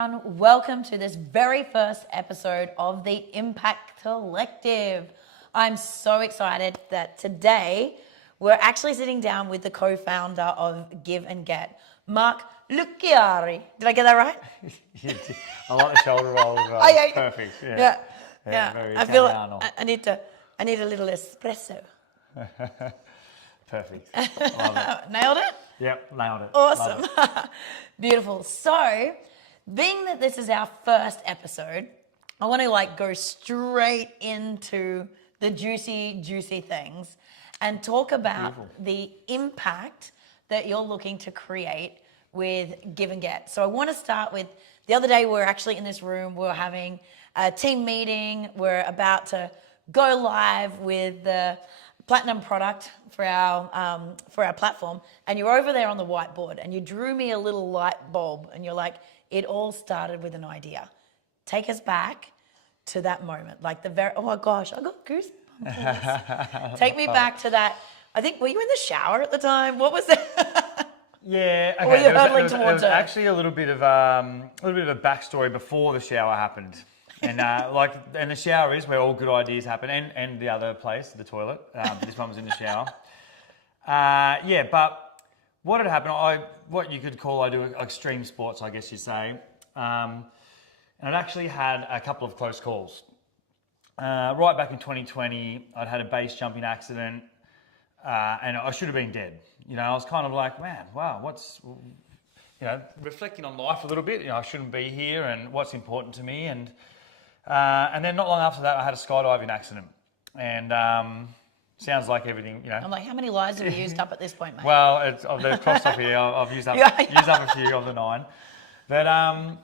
Welcome to this very first episode of the Impact Collective. I'm so excited that today we're actually sitting down with the co-founder of Give and Get, Mark Lucchiari. Did I get that right? I like the shoulder roll as well. Perfect. Yeah. Very I feel Italiano. like I need a little espresso. Perfect. Love it. Nailed it? Yep, nailed it. Awesome. Love it. Beautiful. So, being that this is our first episode, I want to go straight into the juicy things and talk about the impact that you're looking to create with Give and Get. So I want to start with, the other day we were actually in this room, we were having a team meeting, we're about to go live with the platinum product for our platform, and you're over there on the whiteboard and you drew me a little light bulb and you're like, it all started with an idea. Take us back to that moment, oh my gosh, I got goosebumps. Take me back to that. I think, were you in the shower at the time? What was it? Yeah, okay. Or were you hurtling towards there was her? actually a little bit of a backstory before the shower happened, and and the shower is where all good ideas happen, and the other place, the toilet. This one was in the shower. But what had happened? What you could call, I do extreme sports, I guess you'd say, and I'd actually had a couple of close calls. Right back in 2020, I'd had a base jumping accident, and I should have been dead. I was kind of like, man, wow, reflecting on life a little bit. I shouldn't be here, and what's important to me. And then not long after that, I had a skydiving accident, and sounds like everything. I'm like, how many lives have you used up at this point, mate? Well, they've crossed off here. I've used up a few of the 9. But and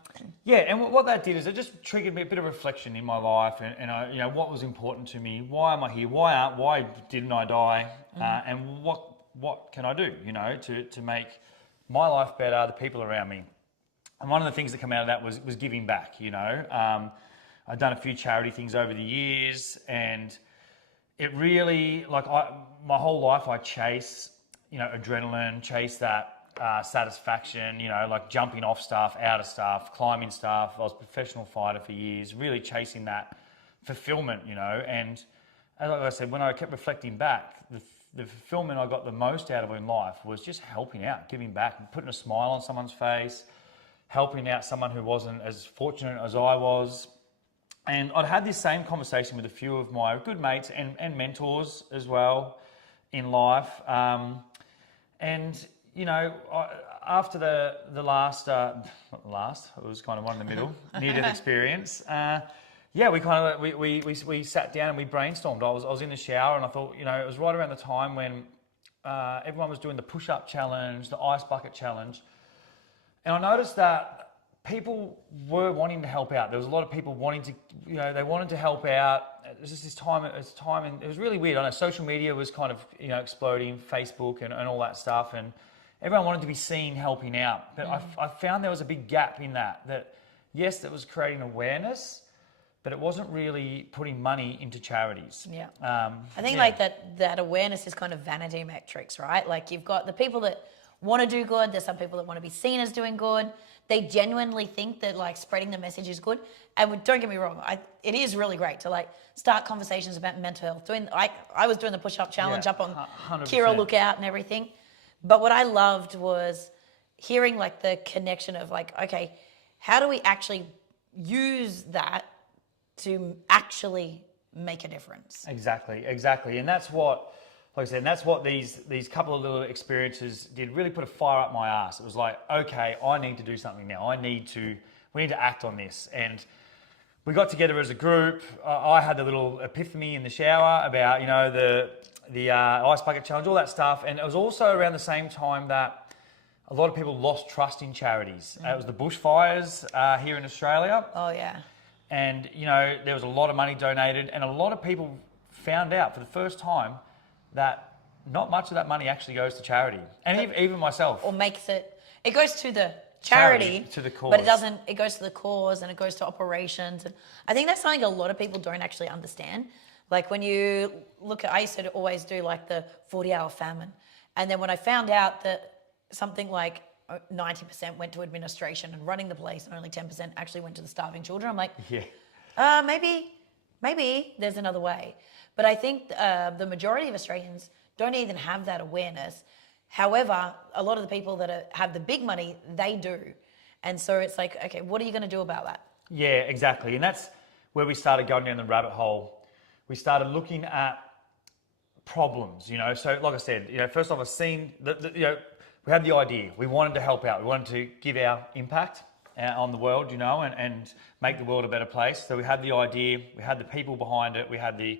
what that did is it just triggered a bit of reflection in my life, and what was important to me. Why am I here? Why didn't I die? And what can I do? To make my life better, the people around me. And one of the things that came out of that was giving back. I'd done a few charity things over the years, and it really, my whole life I chase, adrenaline, chase that satisfaction, jumping off stuff, out of stuff, climbing stuff. I was a professional fighter for years, really chasing that fulfillment, and as I said, when I kept reflecting back, the fulfillment I got the most out of in life was just helping out, giving back, putting a smile on someone's face, helping out someone who wasn't as fortunate as I was. And I'd had this same conversation with a few of my good mates and mentors as well in life. After the last, not the last, it was kind of one in the middle, near-death experience. We sat down and we brainstormed. I was in the shower and I thought, it was right around the time when everyone was doing the push-up challenge, the ice bucket challenge. And I noticed that people were wanting to help out. There was a lot of people wanting to, they wanted to help out. It was just this time, and it was really weird. I know social media was kind of, exploding, Facebook and all that stuff. And everyone wanted to be seen helping out. But I found there was a big gap in that yes, it was creating awareness, but it wasn't really putting money into charities. Yeah. I think that awareness is kind of vanity metrics, right? Like you've got the people that want to do good. There's some people that want to be seen as doing good. They genuinely think that spreading the message is good. And don't get me wrong, it is really great to start conversations about mental health. I was doing the push-up challenge up on 100%. Kira Lookout and everything. But what I loved was hearing the connection of okay, how do we actually use that to actually make a difference? Exactly. And that's what, like I said, that's what these couple of little experiences did, really put a fire up my ass. It was like, okay, I need to do something now. We need to act on this. And we got together as a group. I had the little epiphany in the shower about, the ice bucket challenge, all that stuff. And it was also around the same time that a lot of people lost trust in charities. It was the bushfires here in Australia. Oh, yeah. And, there was a lot of money donated, and a lot of people found out for the first time that not much of that money actually goes to charity. And even myself. Or it goes to the charity, to the cause. But it goes to the cause and it goes to operations. And I think that's something a lot of people don't actually understand. When you look at, I used to always do the 40-hour famine. And then when I found out that something like 90% went to administration and running the place, and only 10% actually went to the starving children. I'm like, Yeah. maybe there's another way. But I think the majority of Australians don't even have that awareness. However, a lot of the people that have the big money, they do. And so it's like, okay, what are you going to do about that? Yeah, exactly. And that's where we started going down the rabbit hole. We started looking at problems, you know. So like I said, you know, first off, I've seen you know, we had the idea. We wanted to help out. We wanted to give our impact on the world, you know, and make the world a better place. So we had the idea, we had the people behind it, we had the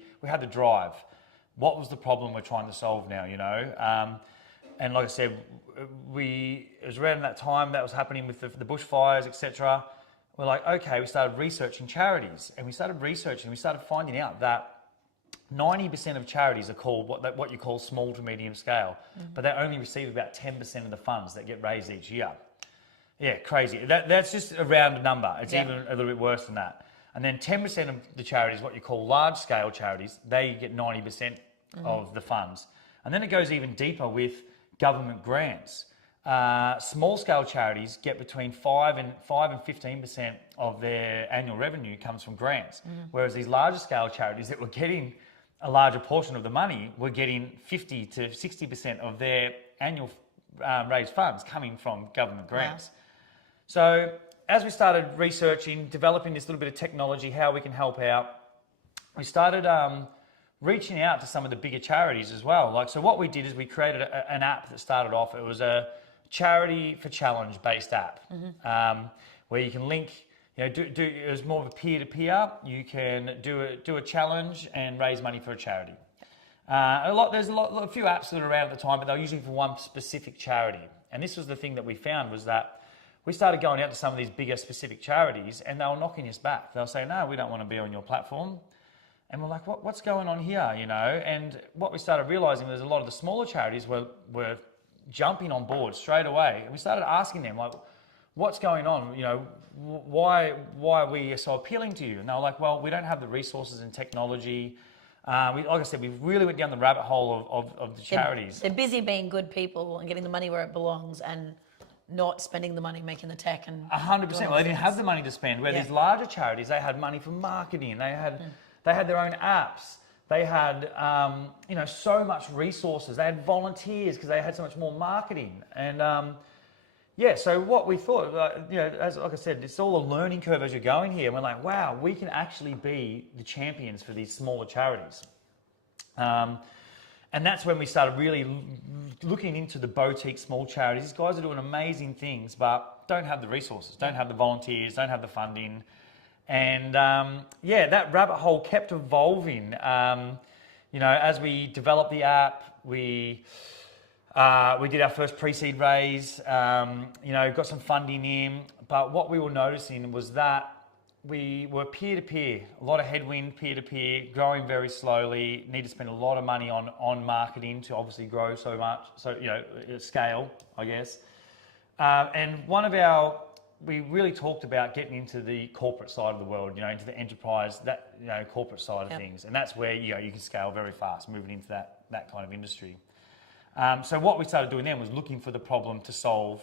drive. What was the problem we're trying to solve now, you know? And like I said, it was around that time that was happening with the bushfires, etc. We're like, okay, we started researching charities, and we started finding out that 90% of charities are called what you call small to medium scale, but they only receive about 10% of the funds that get raised each year. Yeah, crazy. That's just a round number. It's even a little bit worse than that. And then 10% of the charities, what you call large scale charities, they get 90% of the funds. And then it goes even deeper with government grants. Small scale charities get between 5 and 15% of their annual revenue comes from grants. Whereas these larger scale charities that were getting a larger portion of the money were getting 50 to 60% of their annual raised funds coming from government grants. Wow. So as we started researching, developing this little bit of technology, how we can help out, we started reaching out to some of the bigger charities as well. Like, so what we did is we created an app that started off. It was a charity for challenge based app where you can link. You know, it was more of a peer-to-peer. You can do a challenge and raise money for a charity. There's a few apps that are around at the time, but they're usually for one specific charity. And this was the thing that we found, was that we started going out to some of these bigger specific charities, and they were knocking us back. They'll say, no, we don't want to be on your platform. And we're like, what's going on here, you know? And what we started realizing was a lot of the smaller charities were jumping on board straight away. And we started asking them, like, what's going on? You know, why are we so appealing to you? And they were like, well, we don't have the resources and technology. Like I said, we really went down the rabbit hole of the charities. They're busy being good people and getting the money where it belongs, and not spending the money making the tech. And 100%. Well, they didn't have the money to spend. Where these larger charities, they had money for marketing. They had their own apps. They had you know, so much resources. They had volunteers because they had so much more marketing. And so what we thought, you know, like I said, it's all a learning curve as you're going here. And we're like, wow, we can actually be the champions for these smaller charities. And that's when we started really looking into the boutique small charities. These guys are doing amazing things, but don't have the resources, don't have the volunteers, don't have the funding. And that rabbit hole kept evolving. You know, as we developed the app, we did our first pre-seed raise, you know, got some funding in. But what we were noticing was that we were peer-to-peer, a lot of headwind, peer-to-peer, growing very slowly, need to spend a lot of money on marketing to obviously grow so much, so, you know, scale, I guess. And we really talked about getting into the corporate side of the world, you know, into the enterprise, that, you know, corporate side of things. And that's where, you know, you can scale very fast, moving into that kind of industry. So what we started doing then was looking for the problem to solve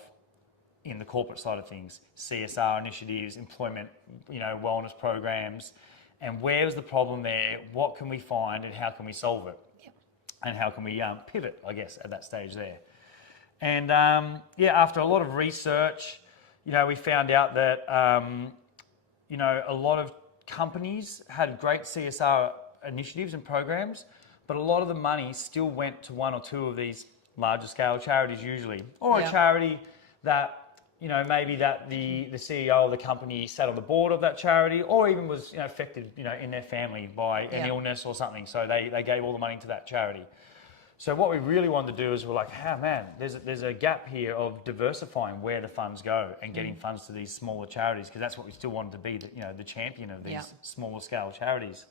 in the corporate side of things, CSR initiatives, employment, you know, wellness programs, and where's the problem there? What can we find, and how can we solve it? Yep. And how can we pivot, I guess, at that stage there? And after a lot of research, you know, we found out that you know, a lot of companies had great CSR initiatives and programs, but a lot of the money still went to one or two of these larger scale charities usually, or a charity that, you know, maybe that the CEO of the company sat on the board of that charity, or even was, you know, affected, you know, in their family by an illness or something. So they gave all the money to that charity. So what we really wanted to do is we're like, man, there's a gap here of diversifying where the funds go and getting funds to these smaller charities, because that's what we still wanted to be, the champion of these smaller scale charities.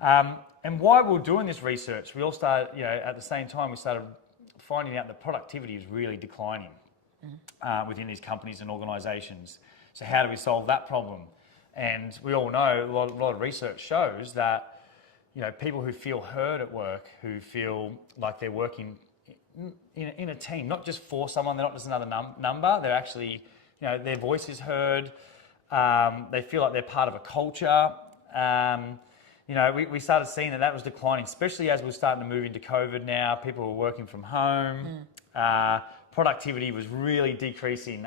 And while we were doing this research, we all started, you know, at the same time, we started finding out that productivity is really declining within these companies and organisations. So how do we solve that problem? And we all know, a lot of research shows that, you know, people who feel heard at work, who feel like they're working in a team, not just for someone. They're not just another number. They're actually, their voice is heard. They feel like they're part of a culture. We started seeing that was declining, especially as we're starting to move into COVID now. People were working from home. Productivity was really decreasing.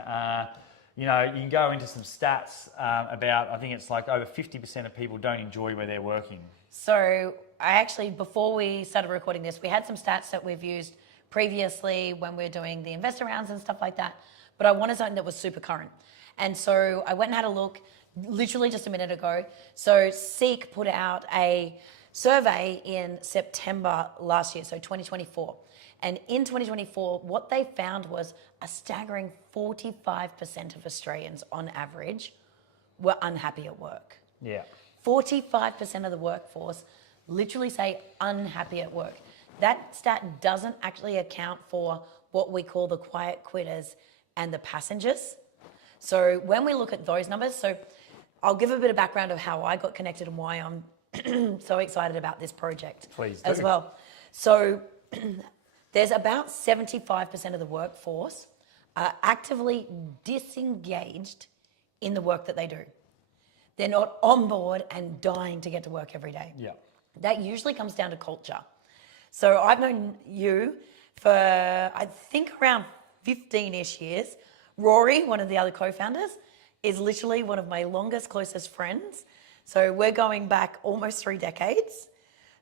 You can go into some stats about, I think it's like over 50% of people don't enjoy where they're working. So I actually, before we started recording this, we had some stats that we've used previously when we were doing the investor rounds and stuff like that. But I wanted something that was super current. And so I went and had a look literally just a minute ago. So Seek put out a survey in September last year, so 2024. And in 2024, what they found was a staggering 45% of Australians on average were unhappy at work. Yeah. 45% of the workforce literally say unhappy at work. That stat doesn't actually account for what we call the quiet quitters and the passengers. So when we look at those numbers, so I'll give a bit of background of how I got connected and why I'm so excited about this project. Please do. As well. So there's about 75% of the workforce are actively disengaged in the work that they do. They're not on board and dying to get to work every day. Yeah. That usually comes down to culture. So I've known you for, I think, around 15-ish years. Rory, one of the other co-founders, is literally one of my longest, closest friends. So we're going back almost 3 decades.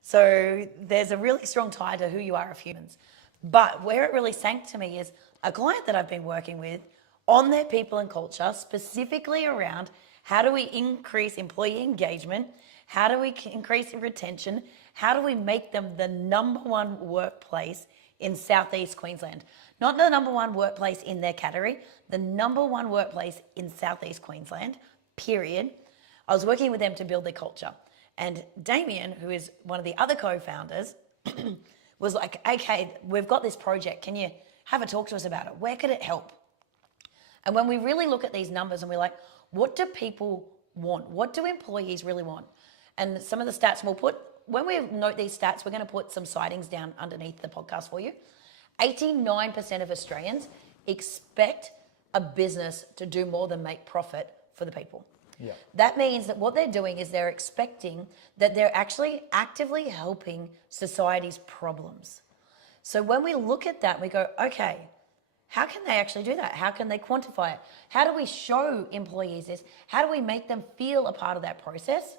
So there's a really strong tie to who you are of humans. But where it really sank to me is a client that I've been working with on their people and culture, specifically around how do we increase employee engagement? How do we increase retention? How do we make them the #1 workplace in Southeast Queensland? Not the #1 workplace in their category, the #1 workplace in Southeast Queensland, period. I was working with them to build their culture. And Damien, who is one of the other co-founders, was like, okay, we've got this project. Can you have a talk to us about it? Where could it help? And when we really look at these numbers and we're like, what do people want? What do employees really want? And some of the stats we'll put, when we note these stats, we're going to put some sightings down underneath the podcast for you. 89% of Australians expect a business to do more than make profit for the people. Yeah. That means that what they're doing is they're expecting that they're actually actively helping society's problems. So when we look at that, we go, okay, how can they actually do that? How can they quantify it? How do we show employees this? How do we make them feel a part of that process?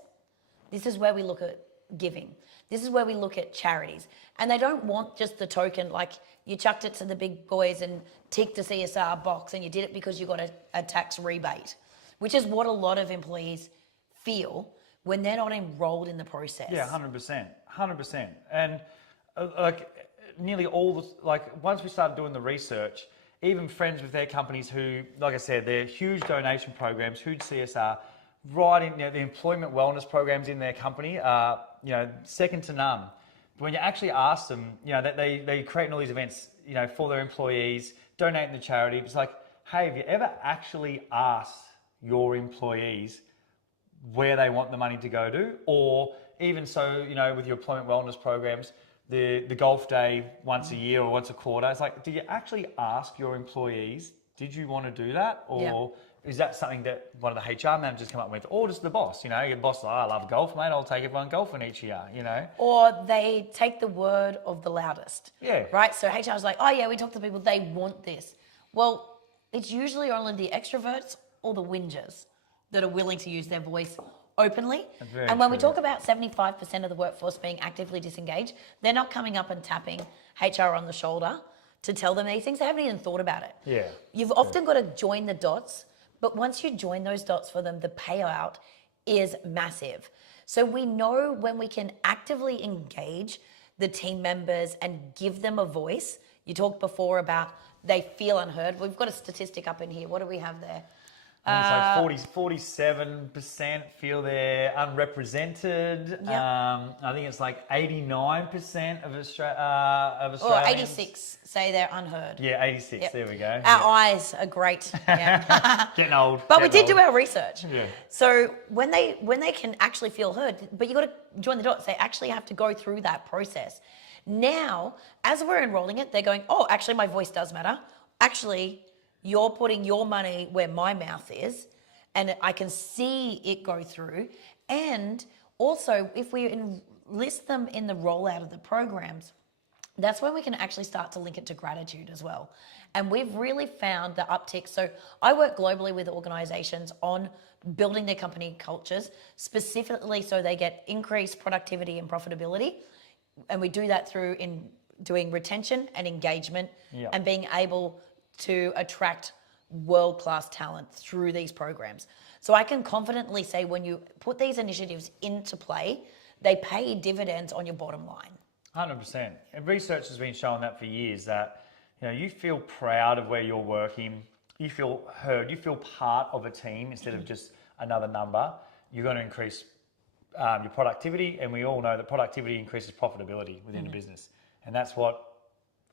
This is where we look at giving. This is where we look at charities. And they don't want just the token, like you chucked it to the big boys and ticked a CSR box and you did it because you got a tax rebate, which is what a lot of employees feel when they're not enrolled in the process. Yeah, 100%. And nearly all once we started doing the research, even friends with their companies who, like I said, they're huge donation programs, huge CSR, right in the employment wellness programs in their company are, second to none. But when you actually ask them, that they create all these events, for their employees, donating to charity, it's like, hey, have you ever actually asked your employees where they want the money to go to? Or even so, with your employment wellness programs, the golf day once a year or once a quarter, it's like, did you actually ask your employees, did you want to do that? Or is that something that one of the HR managers come up with? Or just the boss, your boss, I love golf, mate, I'll take everyone golfing each year, Or they take the word of the loudest. Yeah. Right? So HR is like, oh yeah, we talk to people, they want this. Well, it's usually only the extroverts or the whingers that are willing to use their voice openly. And when we talk about 75% of the workforce being actively disengaged, they're not coming up and tapping HR on the shoulder to tell them these things. They haven't even thought about it. Yeah. You've often got to join the dots, but once you join those dots for them, the payout is massive. So we know when we can actively engage the team members and give them a voice. You talked before about they feel unheard. We've got a statistic up in here. What do we have there? I think it's like 47% feel they're unrepresented. Yep. I think it's like 89% of Australians. Or 86 say they're unheard. Yeah, 86. Yep. There we go. Our eyes are great. Yeah. Getting old. But we did do our research. Yeah. So when they can actually feel heard, but you got to join the dots. They actually have to go through that process. Now, as we're enrolling it, they're going, oh, actually, my voice does matter. Actually, you're putting your money where my mouth is, and I can see it go through. And also, if we enlist them in the rollout of the programs, that's when we can actually start to link it to gratitude as well. And we've really found the uptick. So I work globally with organizations on building their company cultures, specifically so they get increased productivity and profitability. And we do that through in doing retention and engagement and being able to attract world-class talent through these programs. So I can confidently say when you put these initiatives into play, they pay dividends on your bottom line. 100%. And research has been showing that for years, that you feel proud of where you're working, you feel heard, you feel part of a team instead of just another number. You're going to increase your productivity, and we all know that productivity increases profitability within a business, and that's what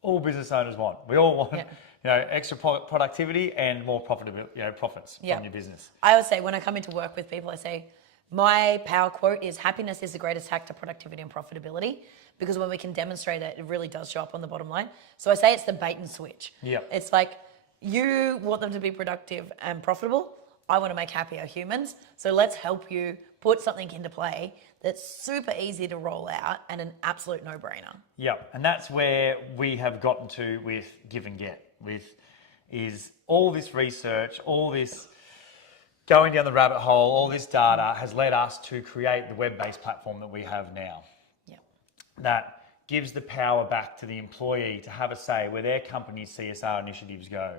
all business owners want. We all want extra productivity and more profitability, profits from your business. I always say when I come into work with people, I say my power quote is happiness is the greatest hack to productivity and profitability, because when we can demonstrate it, it really does show up on the bottom line. So I say it's the bait and switch. It's like you want them to be productive and profitable. I want to make happier humans. So let's help you put something into play that's super easy to roll out and an absolute no-brainer. And that's where we have gotten to with Give and Get, is all this research, all this going down the rabbit hole, all this data has led us to create the web-based platform that we have now. That gives the power back to the employee to have a say where their company's CSR initiatives go.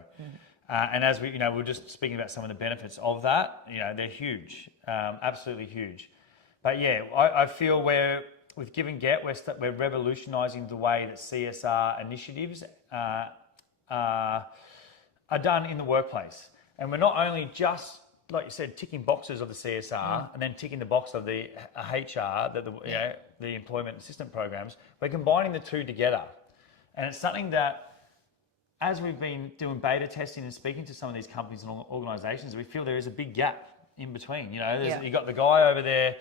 And as we were just speaking about some of the benefits of that, they're huge, absolutely huge. But I feel with Give and Get, we're revolutionising the way that CSR initiatives are done in the workplace. And we're not only just, like you said, ticking boxes of the CSR and then ticking the box of the HR, the employment assistant programs. We're combining the two together. And it's something that, as we've been doing beta testing and speaking to some of these companies and organisations, we feel there is a big gap in between. You've got the guy over there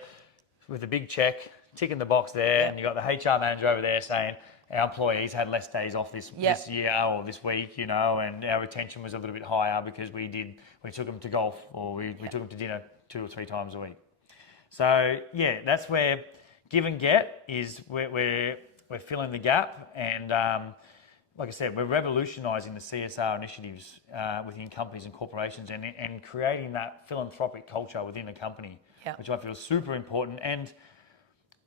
with the big check, ticking the box there, and you've got the HR manager over there saying, our employees had less days off this year or this week, and our retention was a little bit higher because we took them to golf, or we took them to dinner 2 or 3 times a week. So that's where Give and Get is. We're filling the gap, and like I said, we're revolutionising the CSR initiatives within companies and corporations, and creating that philanthropic culture within a company, which I feel is super important. And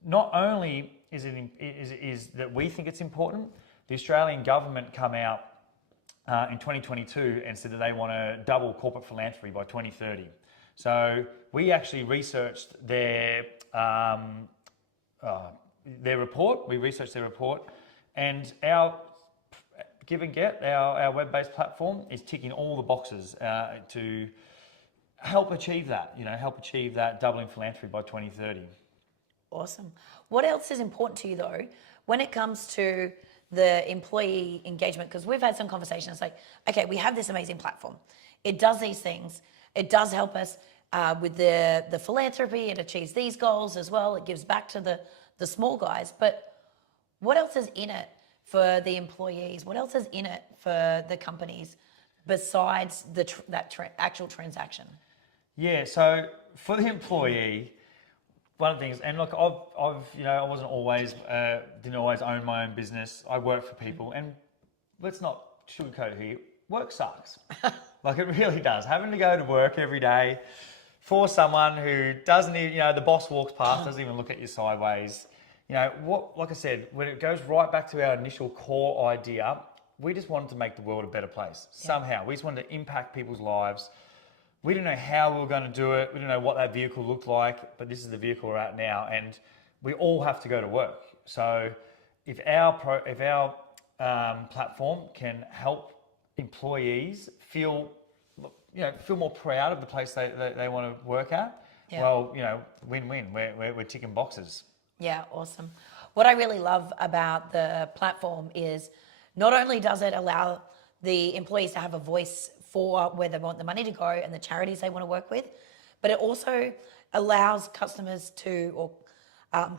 not only is that we think it's important, the Australian government come out in 2022 and said that they want to double corporate philanthropy by 2030. So we actually researched their report. We researched their report, and our Give and Get, our web-based platform, is ticking all the boxes to help achieve that. Help achieve that doubling philanthropy by 2030. Awesome. What else is important to you though when it comes to the employee engagement? Because we've had some conversations like, okay, we have this amazing platform. It does these things. It does help us with the philanthropy. It achieves these goals as well. It gives back to the small guys. But what else is in it for the employees? What else is in it for the companies besides actual transaction? So for the employee, one of the things, and look, I wasn't always, didn't always own my own business. I work for people, and let's not sugarcoat it here. Work sucks. Like, it really does. Having to go to work every day for someone who doesn't even, the boss walks past, doesn't even look at you sideways. Like I said, when it goes right back to our initial core idea, we just wanted to make the world a better place. Somehow, we just wanted to impact people's lives. We didn't know how we were going to do it. We didn't know what that vehicle looked like, but this is the vehicle we're at now, and we all have to go to work. So if our platform can help employees feel more proud of the place they want to work at, well, win-win. We're ticking boxes. Yeah, awesome. What I really love about the platform is not only does it allow the employees to have a voice for where they want the money to go and the charities they want to work with, but it also allows customers to, or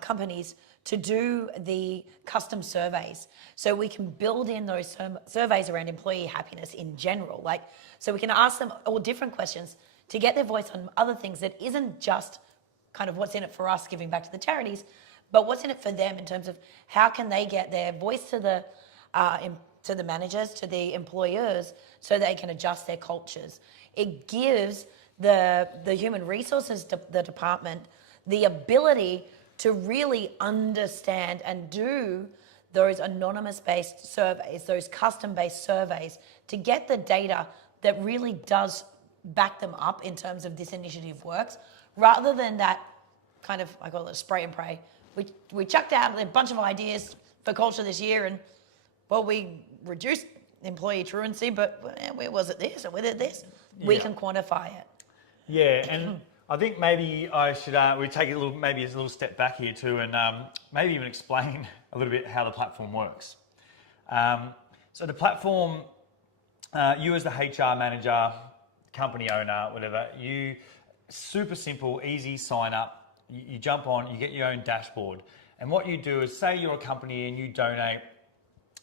companies to do the custom surveys, so we can build in those surveys around employee happiness in general. Like, so we can ask them all different questions to get their voice on other things that isn't just kind of what's in it for us giving back to the charities, but what's in it for them in terms of how can they get their voice to the managers, to the employers, so they can adjust their cultures. It gives the human resources the department the ability to really understand and do those anonymous-based surveys, those custom-based surveys, to get the data that really does back them up in terms of this initiative works, rather than that kind of, I call it spray and pray. We chucked out a bunch of ideas for culture this year, and well, we reduced employee truancy, but where was it this or where did this? We can quantify it. Yeah, and I think maybe I should we take a little step back here too, and maybe even explain a little bit how the platform works. So the platform, you as the HR manager, company owner, whatever, you super simple, easy sign up. You jump on, you get your own dashboard, and what you do is, say you're a company and you donate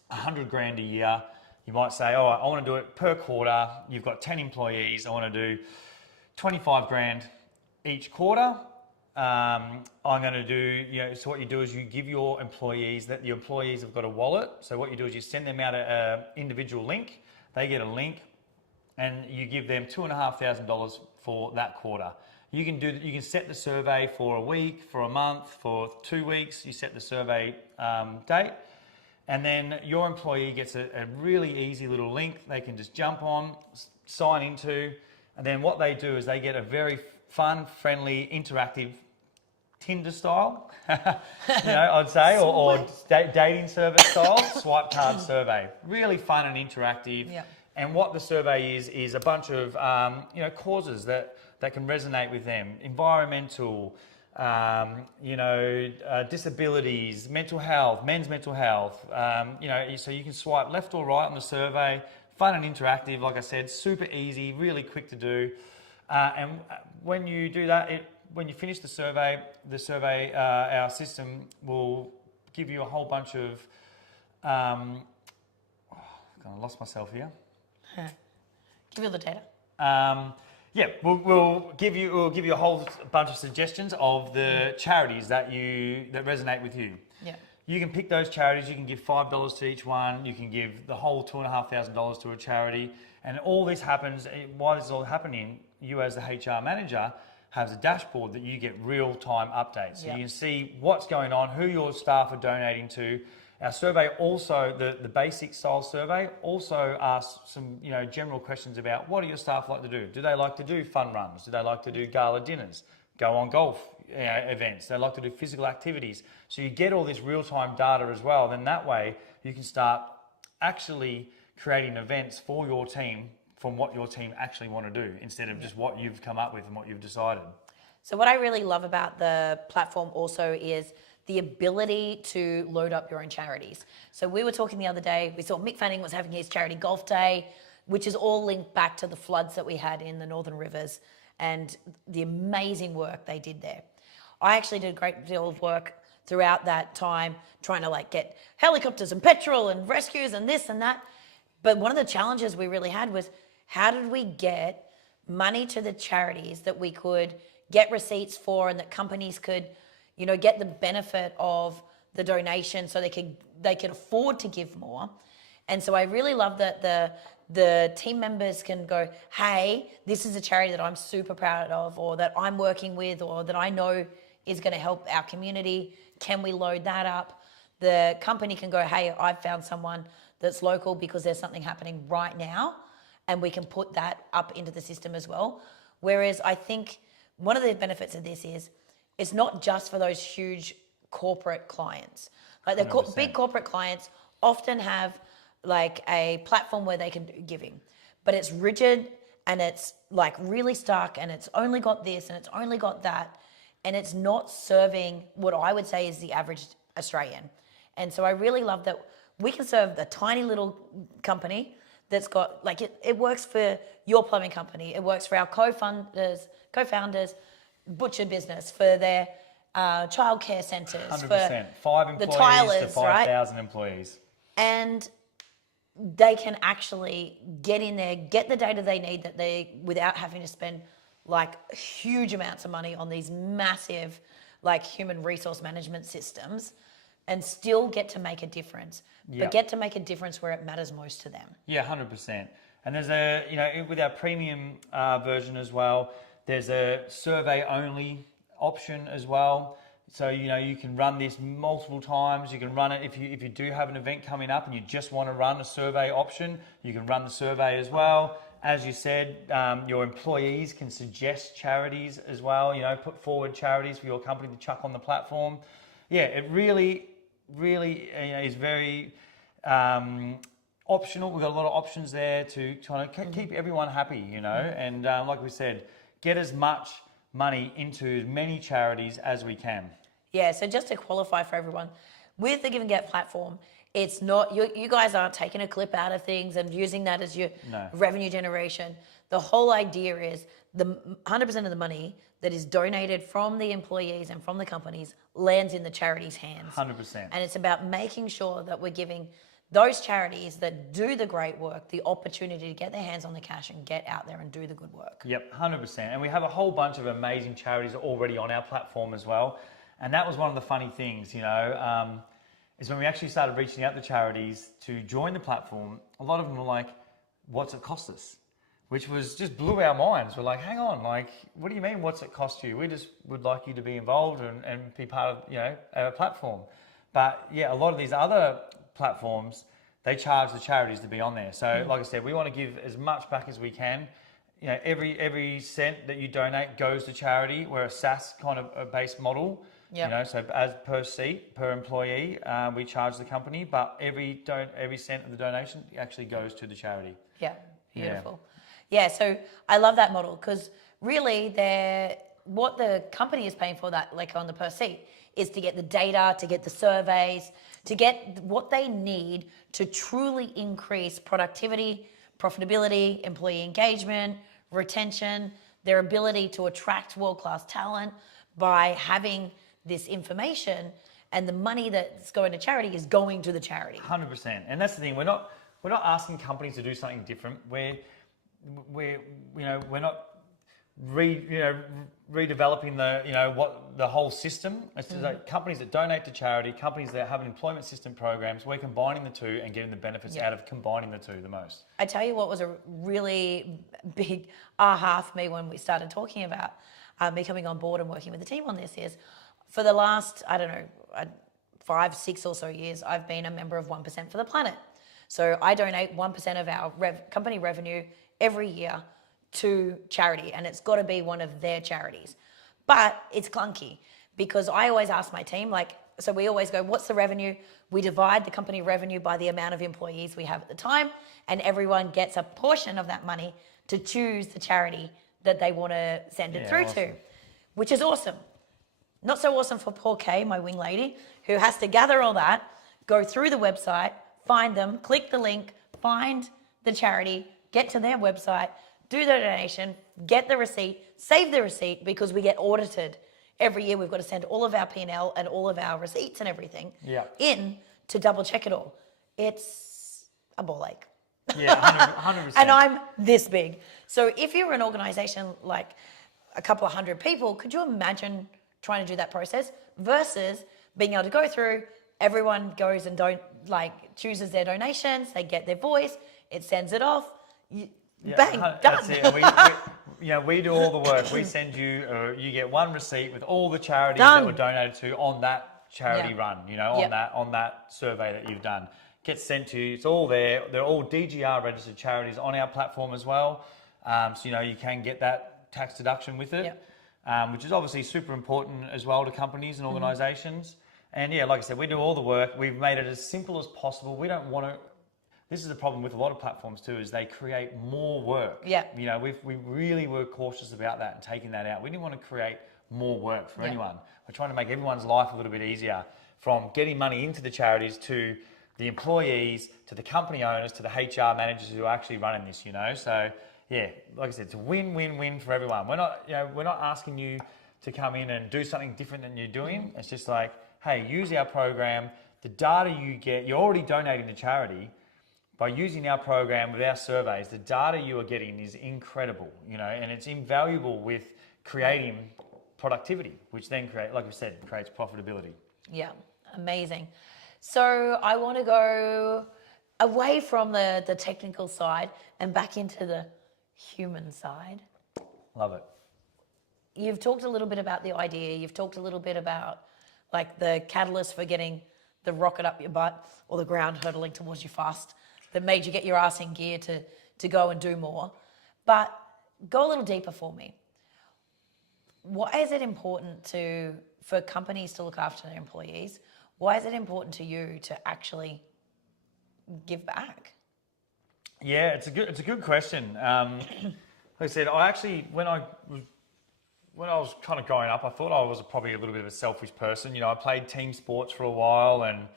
100 grand a year. You might say, oh, I want to do it per quarter. You've got 10 employees. I want to do 25 grand each quarter. I'm going to do, so what you do is you give your employees, that the employees have got a wallet. So what you do is you send them out an individual link. They get a link, and you give them $2,500 for that quarter. You can set the survey for a week, for a month, for 2 weeks. You set the survey date, and then your employee gets a really easy little link they can just jump on, sign into, and then what they do is they get a very fun, friendly, interactive Tinder style, I'd say, or dating service style swipe card survey. Really fun and interactive. Yeah. And what the survey is a bunch of causes that can resonate with them: environmental, disabilities, mental health, men's mental health. So you can swipe left or right on the survey. Fun and interactive, like I said, super easy, really quick to do. And when you do that, when you finish the survey, our system will give you a whole bunch of. I lost myself here. Give you the data. We'll give you a whole bunch of suggestions of the charities that resonate with you. Yeah. You can pick those charities. You can give $5 to each one. You can give the whole $2,500 to a charity. And all this happens. Why this is all happening? You, as the HR manager, has a dashboard that you get real-time updates. So you can see what's going on, who your staff are donating to. Our survey also, the basic style survey, also asks some general questions about what do your staff like to do? Do they like to do fun runs? Do they like to do gala dinners? Go on golf events? Do they like to do physical activities? So you get all this real-time data as well. Then that way you can start actually creating events for your team from what your team actually want to do, instead of just what you've come up with and what you've decided. So what I really love about the platform also is the ability to load up your own charities. So we were talking the other day, we saw Mick Fanning was having his charity golf day, which is all linked back to the floods that we had in the Northern Rivers and the amazing work they did there. I actually did a great deal of work throughout that time trying to get helicopters and petrol and rescues and this and that. But one of the challenges we really had was, how did we get money to the charities that we could get receipts for, and that companies could get the benefit of the donation, so they could afford to give more. And so I really love that the team members can go, hey, this is a charity that I'm super proud of, or that I'm working with, or that I know is going to help our community. Can we load that up? The company can go, hey, I've found someone that's local because there's something happening right now, and we can put that up into the system as well. Whereas I think one of the benefits of this is, it's not just for those huge corporate clients. Like the big corporate clients often have a platform where they can do giving, but it's rigid and it's really stuck, and it's only got this and it's only got that, and it's not serving what I would say is the average Australian. And so I really love that we can serve the tiny little company that's got, it works for your plumbing company, it works for our co-founders, butcher business, for their childcare centres, 100%. 5 employees the tilers, to 5,000 employees. And they can actually get in there, get the data they need without having to spend like huge amounts of money on these massive like human resource management systems, and still get to make a difference, but get to make a difference where it matters most to them. Yeah, 100%. And there's with our premium version as well, there's a survey only option as well. So, you can run this multiple times. You can run it if you do have an event coming up and you just want to run a survey option, you can run the survey as well. As you said, your employees can suggest charities as well, put forward charities for your company to chuck on the platform. Yeah, it really is very optional. We've got a lot of options there to kind of keep everyone happy, and like we said, get as much money into as many charities as we can. Yeah, so just to qualify for everyone, with the Give and Get platform, it's not, you guys aren't taking a clip out of things and using that as your revenue generation. The whole idea is the 100% of the money that is donated from the employees and from the companies lands in the charity's hands. 100%. And it's about making sure that we're giving those charities that do the great work the opportunity to get their hands on the cash and get out there and do the good work. Yep, 100%. And we have a whole bunch of amazing charities already on our platform as well. And that was one of the funny things, is when we actually started reaching out to charities to join the platform, a lot of them were like, what's it cost us? Which just blew our minds. We're like, hang on, what do you mean, what's it cost you? We just would like you to be involved and be part of, our platform. But yeah, a lot of these other platforms, they charge the charities to be on there. So like I said, we want to give as much back as we can. Every cent that you donate goes to charity. We're a SaaS kind of a based model. Yep. So as per seat, per employee, we charge the company, but every cent of the donation actually goes to the charity. Yeah, beautiful. Yeah, so I love that model because really what the company is paying for that, like on the per seat, is to get the data, to get the surveys, to get what they need to truly increase productivity, profitability, employee engagement, retention, their ability to attract world-class talent by having this information, and the money that's going to charity is going to the charity. 100%. And that's the thing. We're not asking companies to do something different. We're not redeveloping the whole system. It's just like companies that donate to charity, companies that have employment system programs. We're combining the two and getting the benefits out of combining the two the most. I tell you what was a really big aha for me when we started talking about me coming on board and working with the team on this is, for the last, 5, 6 or so years, I've been a member of 1% for the Planet. So I donate 1% of our company revenue every year to charity, and it's got to be one of their charities. But it's clunky because I always ask my team, so we always go, what's the revenue? We divide the company revenue by the amount of employees we have at the time, and everyone gets a portion of that money to choose the charity that they want to send it through to, which is awesome. Not so awesome for poor Kay, my wing lady, who has to gather all that, go through the website, find them, click the link, find the charity, get to their website, do the donation, get the receipt, save the receipt, because we get audited every year. We've got to send all of our P&L and all of our receipts and everything in to double check it all. It's a ball ache. Yeah, 100%. And I'm this big. So if you're an organization like a couple of hundred people, could you imagine trying to do that process versus being able to go through, everyone goes and chooses their donations, they get their voice, it sends it off, bang, done. That's it. We do all the work. We send you, you get one receipt with all the charities that were donated to on that charity run, on that survey that you've done. Gets sent to you, it's all there. They're all DGR registered charities on our platform as well. So, you can get that tax deduction with it, which is obviously super important as well to companies and organizations. And yeah, like I said, we do all the work. We've made it as simple as possible. We don't want to, this is the problem with a lot of platforms too, is they create more work. Yeah. We really were cautious about that and taking that out. We didn't want to create more work for anyone. We're trying to make everyone's life a little bit easier, from getting money into the charities to the employees, to the company owners, to the HR managers who are actually running this, So yeah, like I said, it's a win-win-win for everyone. We're not asking you to come in and do something different than you're doing. It's just like, hey, use our program. The data you get, you're already donating to charity. By using our program with our surveys, the data you are getting is incredible, and it's invaluable with creating productivity, which then like I said, creates profitability. Yeah, amazing. So I want to go away from the technical side and back into the human side. Love it. You've talked a little bit about the idea. You've talked a little bit about like the catalyst for getting the rocket up your butt or the ground hurtling towards you fast that made you get your ass in gear to go and do more. But go a little deeper for me. Why is it important for companies to look after their employees? Why is it important to you to actually give back? Yeah, it's a good question. Like I said, I actually when I was kind of growing up, I thought I was probably a little bit of a selfish person. I played team sports for a while, and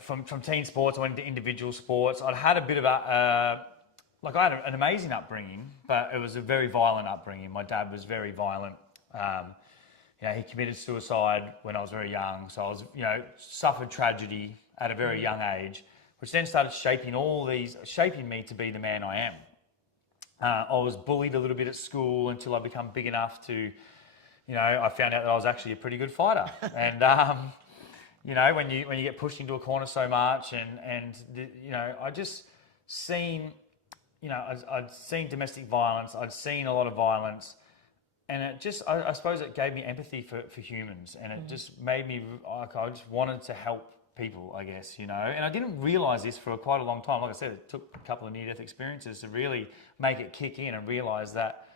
from team sports I went into individual sports. I'd had a bit of I had an amazing upbringing, but it was a very violent upbringing. My dad was very violent. He committed suicide when I was very young, so I was, suffered tragedy at a very young age, which then started shaping me to be the man I am. I was bullied a little bit at school until I become big enough to, I found out that I was actually a pretty good fighter. And, when you get pushed into a corner so much I just seen, I'd seen domestic violence, I'd seen a lot of violence, and it just, I suppose it gave me empathy for humans, and it just made me, I just wanted to help people, I guess, and I didn't realise this for quite a long time. Like I said, it took a couple of near-death experiences to really make it kick in and realise that,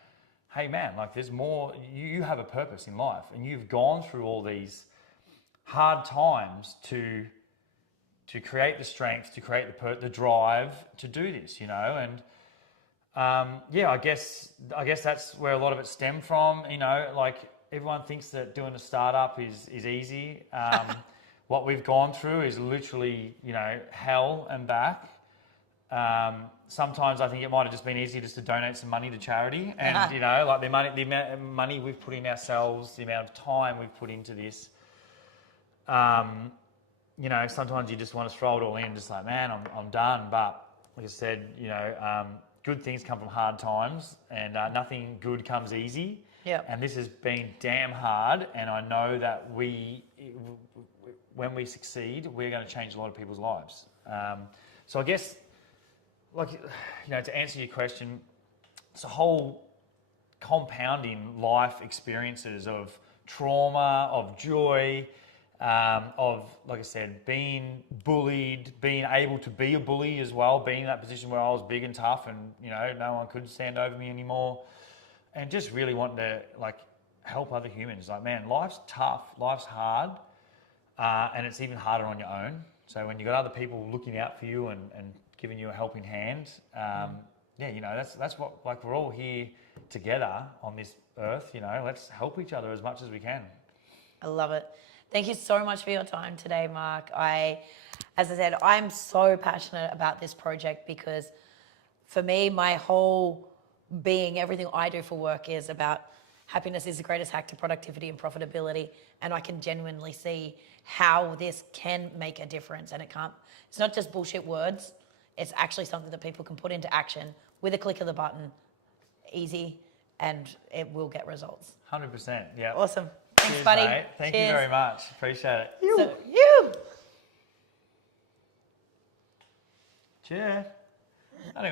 hey man, like there's more, you have a purpose in life, and you've gone through all these hard times to create the strength, to create the drive to do this, and I guess that's where a lot of it stemmed from. Like everyone thinks that doing a startup is easy. What we've gone through is literally, hell and back. Sometimes I think it might have just been easier just to donate some money to charity, and like the amount of money we've put in ourselves, the amount of time we've put into this. Sometimes you just want to throw it all in, just like, man, I'm done. But like I said, good things come from hard times, and nothing good comes easy. Yeah. And this has been damn hard, and I know that when we succeed, we're going to change a lot of people's lives. So I guess, to answer your question, it's a whole compounding life experiences of trauma, of joy, of, like I said, being bullied, being able to be a bully as well, being in that position where I was big and tough and, no one could stand over me anymore, and just really wanting to, help other humans. Like, man, life's tough, life's hard, and it's even harder on your own. So when you've got other people looking out for you and giving you a helping hand, that's what, we're all here together on this earth, let's help each other as much as we can. I love it. Thank you so much for your time today, Mark. As I said, I'm so passionate about this project because for me, my whole being, everything I do for work is about happiness is the greatest hack to productivity and profitability. And I can genuinely see how this can make a difference. And it's not just bullshit words. It's actually something that people can put into action with a click of the button, easy, and it will get results. 100%, yeah. Awesome. Thanks, Cheers, buddy. Mate. Thank you very much. Appreciate it. You. Cheers. I think we